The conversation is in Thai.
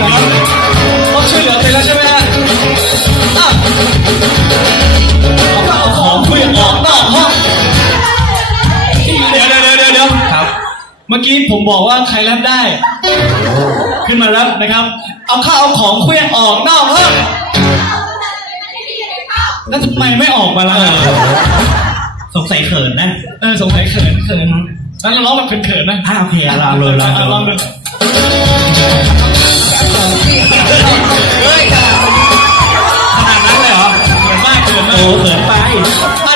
เหรอต้องช่วยเหลือไปแล้วใช่ไหมฮะอะเอาข้วเอาของคุยออกนอกห้องเดี๋ยวเดี๋ยวเดี๋ยวเดี๋ยวครับ เมื่อกี้ผมบอกว่าใครรับได้ ขึ้นมารับนะครับ เอาข้าวเอาของเคลื่อนออกนอกห้องแล้วทำไมไม่ออกมาล่ะสงสัยเขินนะ เออสงสัยเขินเขินแล้วเราร้องแบบเขินๆนะอ่าโอเคอะลองเลยลองเลยลองดู เฮ้ยขนาดนั้นเลยเหรอเกินมากเกินมาโอ้กเกินไป